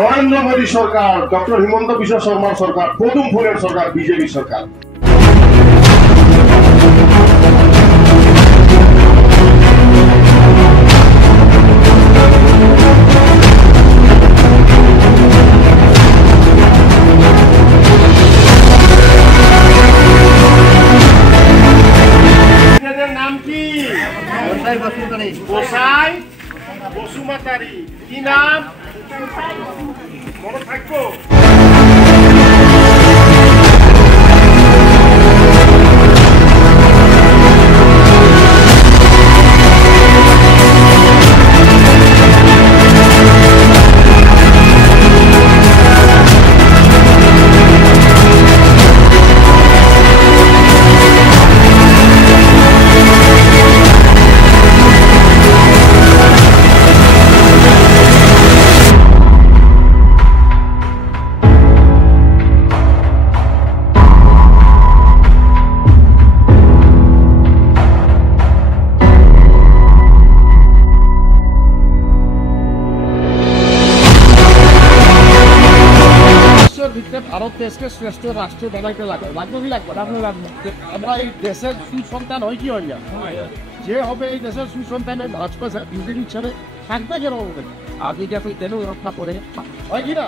নরেন্দ্র মোদী সরকার, doctor Himanta Biswa শর্মার সরকার, পদুম ফুলের সরকার, বিজেপি সরকার। নাম কি? গোসাই বসুমাতারি। কি নাম মনে থাকবো? ভারত দেশকে শ্রেষ্ঠ রাষ্ট্র বানাইতে লাগে, লাগবে কি লাগবে? আমরা এই দেশের সুসন্তান হয় কি হয় না, যে হবে এই দেশের সুসন্তানের ভাজপা হিসাবে থাকবে কেন? আপনি কি তেলেও রক্ষা করে হয় কি না?